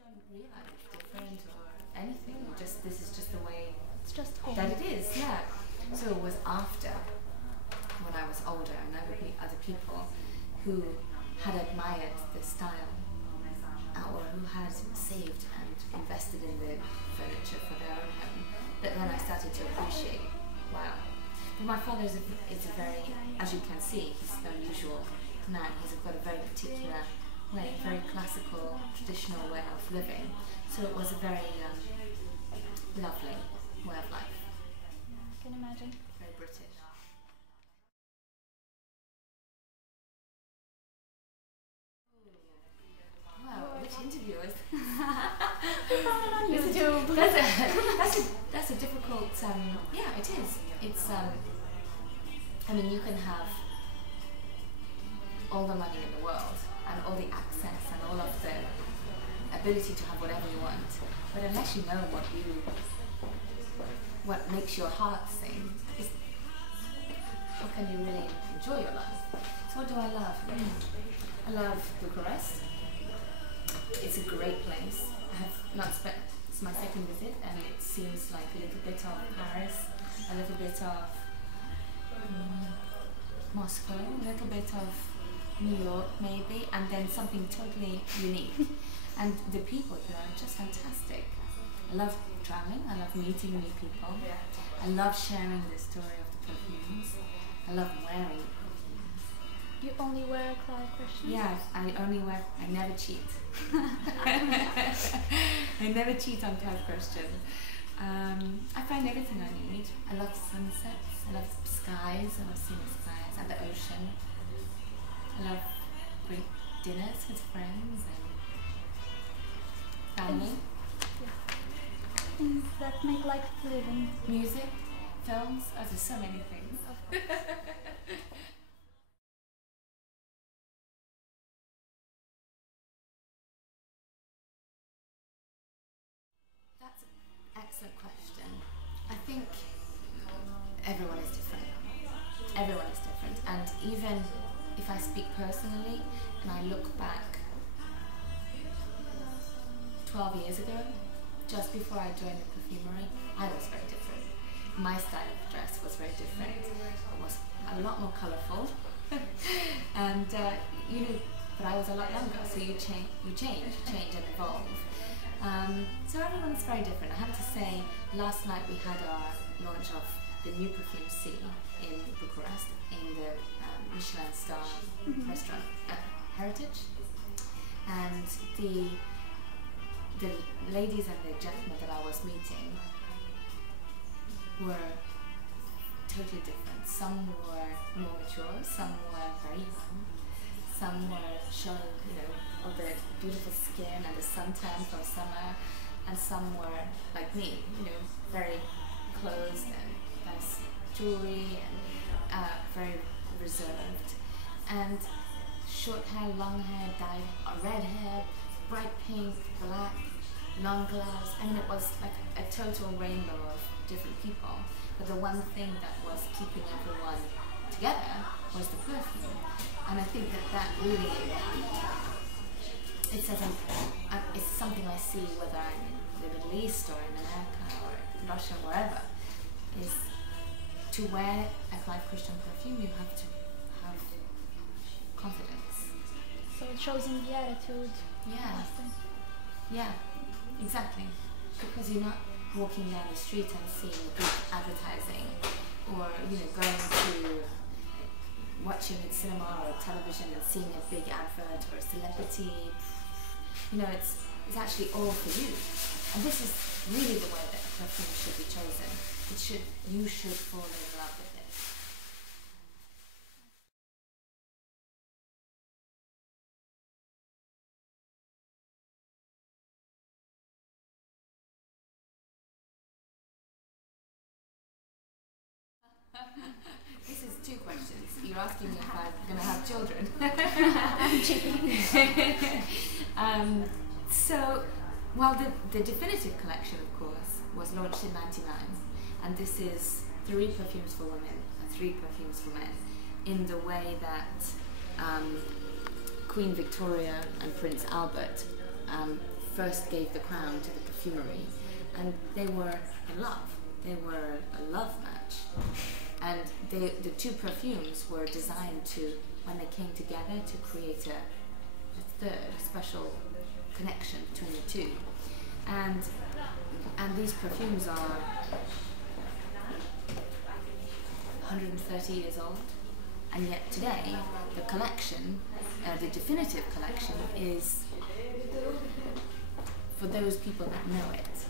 don't realize it's different or anything. Just this is just the way It's just home. that it is. Yeah. So it was after, when I was older, and I would meet other people who had admired the style or who had saved and invested in the furniture for their own home. But then I started to appreciate, wow. But my father is a very, as you can see, he's an unusual man. He's got a very particular way, very classical, traditional way of living. So it was a very lovely way of life. I can imagine. Very British. Wow, which interview is YouTube. That's a difficult, yeah, it is. It's, I mean, you can have all the money in the world and all the access and all of the ability to have whatever you want, but unless you know what makes your heart sing, how can you really enjoy your life? So what do I love? I love Bucharest. It's a great place. I have not spent, it's my second visit, and it seems like a little bit of Paris, a little bit of Moscow, a little bit of New York maybe, and then something totally unique. And the people here are just fantastic. I love traveling, I love meeting new people, I love sharing the story of the perfumes, I love wearing the perfumes. You only wear Clive Christian? Yeah, I never cheat. I never cheat on Clive Christian. I find everything I need. I love sunsets, I love skies, I love seeing the skies and the ocean. I love great dinners with friends and family. Things that make life living. Music, films, oh, there's so many things. That's an excellent question. I think everyone is different. Everyone is different, and even if I speak personally and I look back 12 years ago, just before I joined the perfumery, I was very different. My style of dress was very different. It was a lot more colourful, and you know, but I was a lot younger, so you change and evolve. So everyone's very different. I have to say, last night we had our launch of the new perfume C in Bucharest, in the Michelin star restaurant Heritage, and the ladies and the gentlemen that I was meeting were totally different. Some were more mature, some were very young, some were showing, you know, all the beautiful skin and the suntan from summer, and some were like me, you know, very closed and nice jewelry and very reserved, and short hair, long hair, dyed red hair, bright pink, black, long gloves. I mean, it was like a total rainbow of different people, but the one thing that was keeping everyone together was the perfume. And I think that really, it's something I see whether I'm in the Middle East or in America or Russia, wherever, is to wear a Clive Christian perfume, you have to have confidence. So it shows in the attitude. Yeah. Yeah, exactly. Because you're not walking down the street and seeing big advertising, or you know, going to watching a cinema or television and seeing a big advert or a celebrity. You know, it's actually all for you. And this is really the way that a perfume should be chosen. You should fall in love with it. This is two questions. You're asking me if I'm going to have children. I'm cheating. So, well, the definitive collection, of course, was launched in '99, and this is 3 perfumes for women and 3 perfumes for men, in the way that Queen Victoria and Prince Albert first gave the crown to the perfumery, and they were in love. They were a love match, and the two perfumes were designed to, when they came together, to create a third special connection between the two. And these perfumes are 130 years old, and yet today the collection, the definitive collection, is for those people that know it,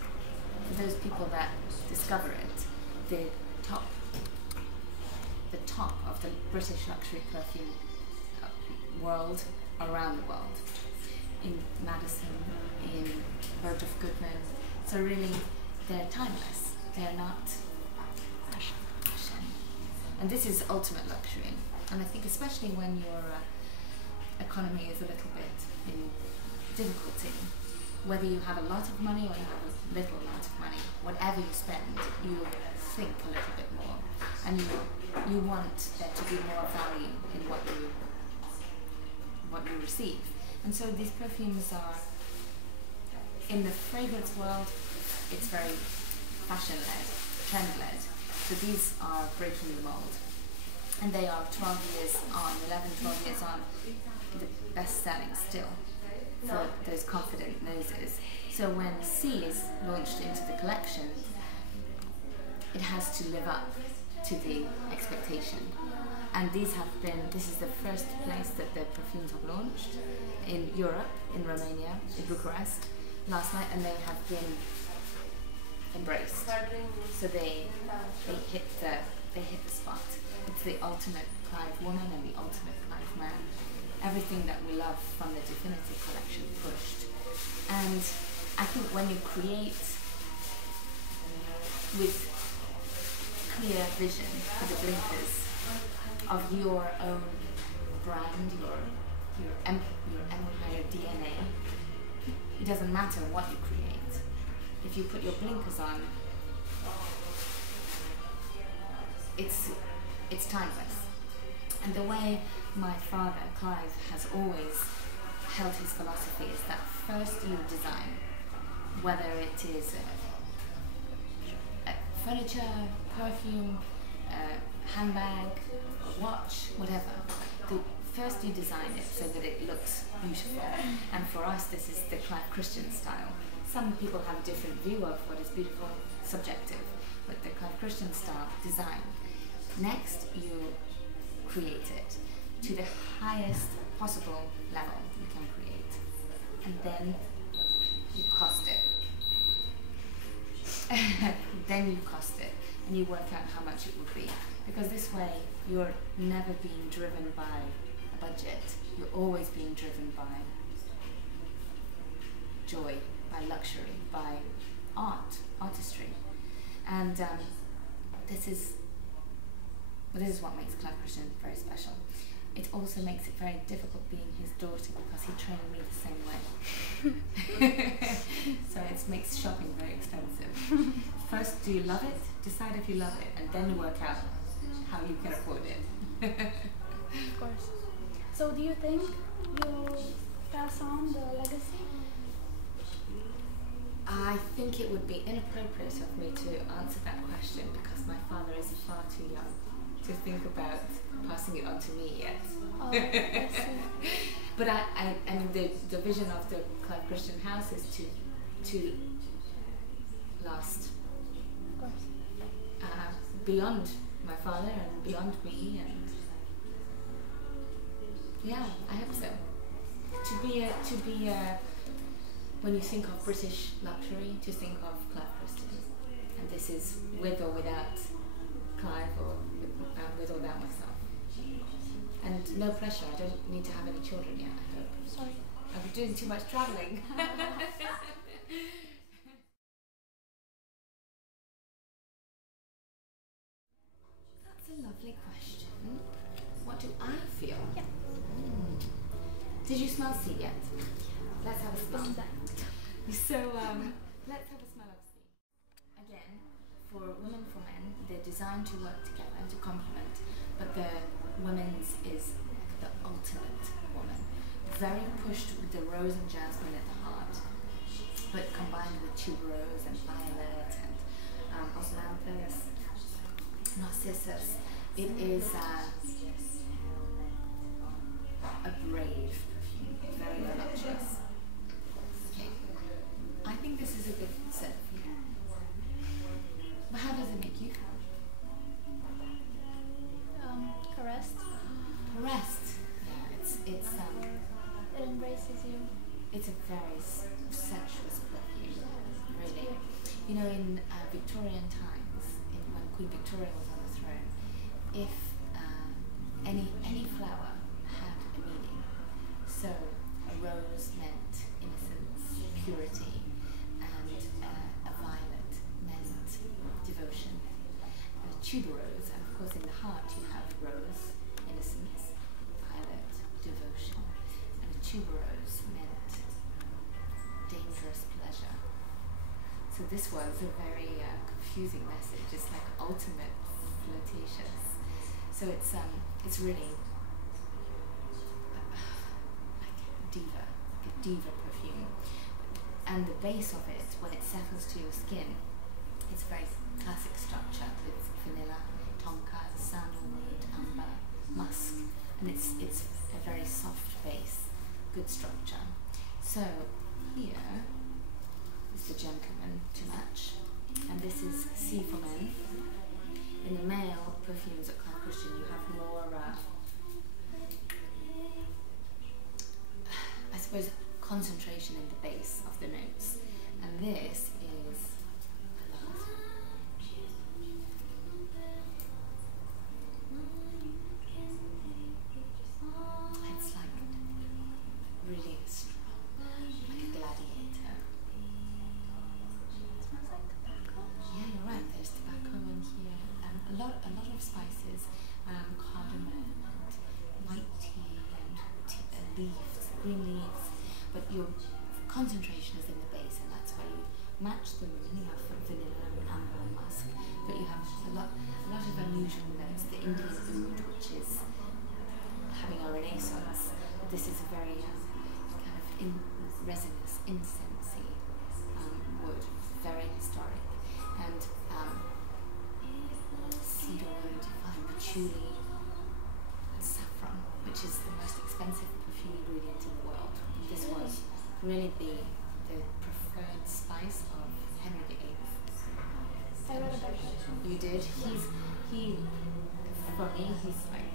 for those people that discover it, the top of the British luxury perfume world, around the world, in Madison, in Bergdorf Goodman. So really, they're timeless. They're not fashion. And this is ultimate luxury. And I think especially when your economy is a little bit in difficulty, whether you have a lot of money or you have a little amount of money, whatever you spend, you think a little bit more, and you want there to be more value in what you receive. And so these perfumes are, in the fragrance world, it's very fashion-led, trend-led. So these are breaking the mold. And they are 12 years on, 11, 12 years on, the best-selling still for those confident noses. So when C is launched into the collection, it has to live up to the expectation. And this is the first place that the perfumes have launched in Europe, in Romania, in Bucharest, last night, and they have been embraced. So they hit the spot. It's the ultimate Clive woman and the ultimate Clive man. Everything that we love from the definitive collection pushed. And I think when you create with clear vision for the blinkers of your own brand, your empire DNA, it doesn't matter what you create. If you put your blinkers on, it's timeless. And the way my father, Clive, has always held his philosophy is that first you design, whether it is furniture, perfume, handbag, watch, whatever. First you design it so that it looks beautiful. And for us, this is the Clive Christian style. Some people have a different view of what is beautiful, subjective, but the Clive Christian style design. Next, you create it to the highest possible level you can create, and then you cost it. Then you cost it, and you work out how much it would be, because this way you're never being driven by a budget. You're always being driven by joy, by luxury, by artistry, and this is what makes Clive Christian very special. It also makes it very difficult being his daughter, because he trained me the same way. So it makes shopping very expensive. First, do you love it? Decide if you love it, and then work out how you can afford it. Of course. So do you think you pass on the legacy? I think it would be inappropriate of me to answer that question, because my father is far too young to think about passing it on to me yet. Oh, I see. But I mean, the vision of the Clive Christian house is to last Of course. Beyond my father and beyond me, and yeah, I hope so. To be when you think of British luxury, to think of Clive Christian, and this is with or without Clive, or with or without myself. And no pressure. I don't need to have any children yet, I hope. Sorry. I've been doing too much travelling. That's a lovely question. What do I feel? Yeah. Did you smell C yet? Let's have a smell. So, let's have a smell of C. Again, for women, for men, they're designed to work together, to complement, but the women's is the ultimate woman. Very pushed with the rose and jasmine at the heart, but combined with tuberose and violet and osmanthus, narcissus, it is a brave perfume, very voluptuous. Okay, I think this is a good scent for you. But how does it make you feel? Caressed. Caressed. Yeah, it's It embraces you. it's a very sensuous perfume, really. You know, in Victorian times, when Queen Victoria was on the throne, if any flower had a meaning, so a rose meant innocence, purity, and a violet meant devotion. And a tuberose, and of course in the heart you have rose, innocence, violet, devotion, and a tuberose meant dangerous pleasure. So this was a very confusing message. It's like ultimate flirtatious. So it's really like a diva perfume. And the base of it, when it settles to your skin, it's very classic structure with vanilla, tonka, sandalwood, amber, musk, and it's a very soft base, good structure. So here is the gentleman to match, and this is C for men. In the male perfumes at Clive Christian, you have more, I suppose, concentration in the base of the notes, and this is a lot. It's like really strong, like a gladiator. It smells like tobacco. Yeah, you're right. There's tobacco in here, and a lot of spices, cardamom and white tea and leaves, green leaves. But your concentration is in the base, and that's why you match them. You have vanilla and amber and musk, but you have a lot of unusual notes. The Indian oud, which is having a renaissance. This is a very kind of resinous, incensey wood, very historic, and cedarwood, patchouli, and saffron, which is the most expensive perfume ingredient in the world. This was really the preferred spice of Henry VIII. I read about that. You did? He, for me, he's like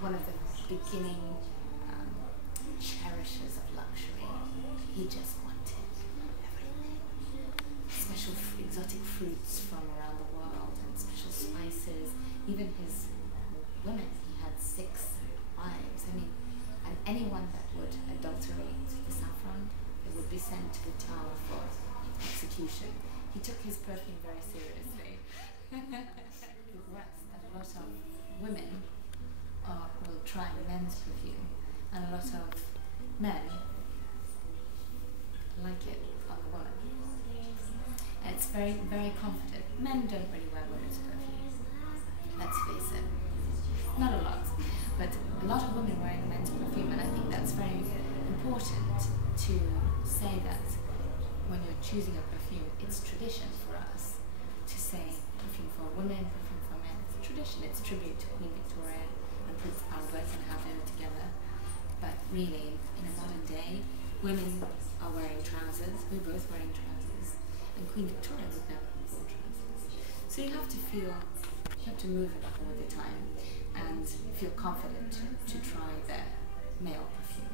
one of the beginning cherishers of luxury. He just wanted everything. Special exotic fruits from around the world and special spices. Even his women, he had 6 wives. I mean, and anyone that would adulterate the saffron, it would be sent to the tower for execution. He took his perfume very seriously. Regrets that a lot of women will try men's perfume, and a lot of men like it on the woman. And it's very, very confident. Men don't really wear women's perfume. Let's face it. Not a lot, but a lot of women wearing men's perfume, and I think that's very important to say that when you're choosing a perfume, it's tradition for us to say perfume for women, perfume for men. It's tradition, it's tribute to Queen Victoria and Prince Albert and how they were together. But really, in a modern day, women are wearing trousers, we're both wearing trousers, and Queen Victoria would never wore trousers. So you have to move it all the time and feel confident to try the male perfume,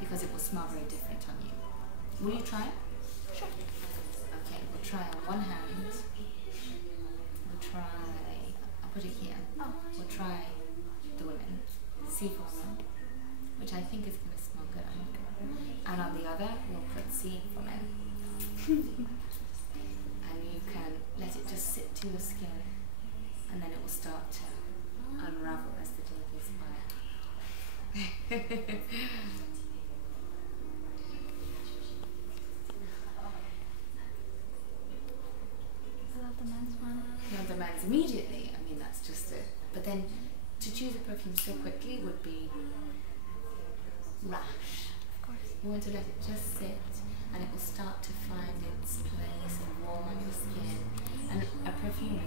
because it will smell very different on you. Will you try it? Sure. Okay, we'll try on one hand. We'll try, I'll put it here. Oh. We'll try the women, C for women, which I think is going to smell good on you. And on the other, we'll put C for men. And you can let it just sit to your skin, and then it will start to unravel as the day goes by. I love the men's one. Not the men's immediately, I mean that's just it. But then to choose a perfume so quickly would be rash. Of course. You want to let it just sit, and it will start to find its place and warm on your skin. And a perfume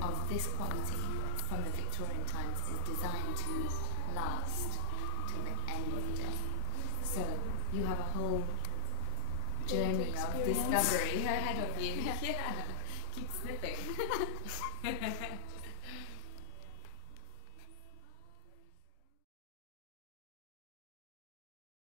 of this quality from the Victorian times is designed to last till the end of the day. So you have a whole journey of discovery ahead of you. Yeah.